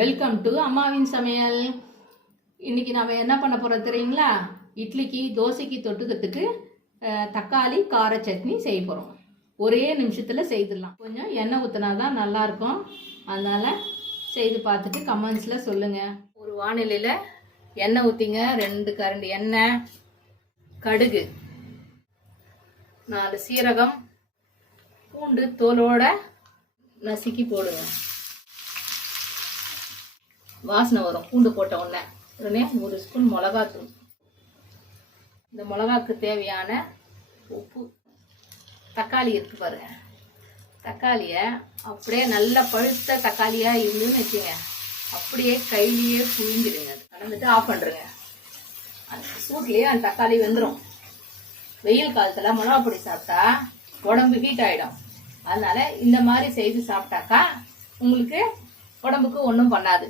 Welcome to அம்மாவின் சமையல். இன்னைக்கு நம்ம என்ன பண்ண போறோம் தெரியுங்களா? இட்லிக்கு தோசைக்கு தொட்டுக்கிறதுக்கு தக்காளி கார சட்னி செய்ய போகிறோம். ஒரே நிமிஷத்தில் செய்திடலாம். கொஞ்சம் எண்ணெய் ஊற்றினா தான் நல்லாயிருக்கும். அதனால் செய்து பார்த்துட்டு கமெண்ட்ஸில் சொல்லுங்கள். ஒரு வானிலையில் எண்ணெய் ஊற்றிங்க. 2 கரண்டி எண்ணெய், கடுகு, 4 சீரகம், பூண்டு தோலோட நசுக்கி போடுங்க. வாசனை வரும் பூண்டு போட்ட உடனே 1 ஸ்பூன் மிளகாத்தூள். இந்த மிளகாக்கு தேவையான உப்பு. தக்காளி இருக்கு பாருங்க. தக்காளியை அப்படியே நல்ல பழுத்த தக்காளியாக இருந்துன்னு வச்சுங்க, அப்படியே கையிலேயே புழிஞ்சிடுங்க. கலந்துட்டு ஆஃப் பண்ணுறேங்க. அந்த சூட்லேயே அந்த தக்காளி வெந்துடும். வெயில் காலத்தில் மிளகா பொடி சாப்பிட்டா உடம்பு ஹீட் ஆகிடும். அதனால இந்த மாதிரி செய்து சாப்பிட்டாக்கா உங்களுக்கு உடம்புக்கு ஒன்றும் பண்ணாது.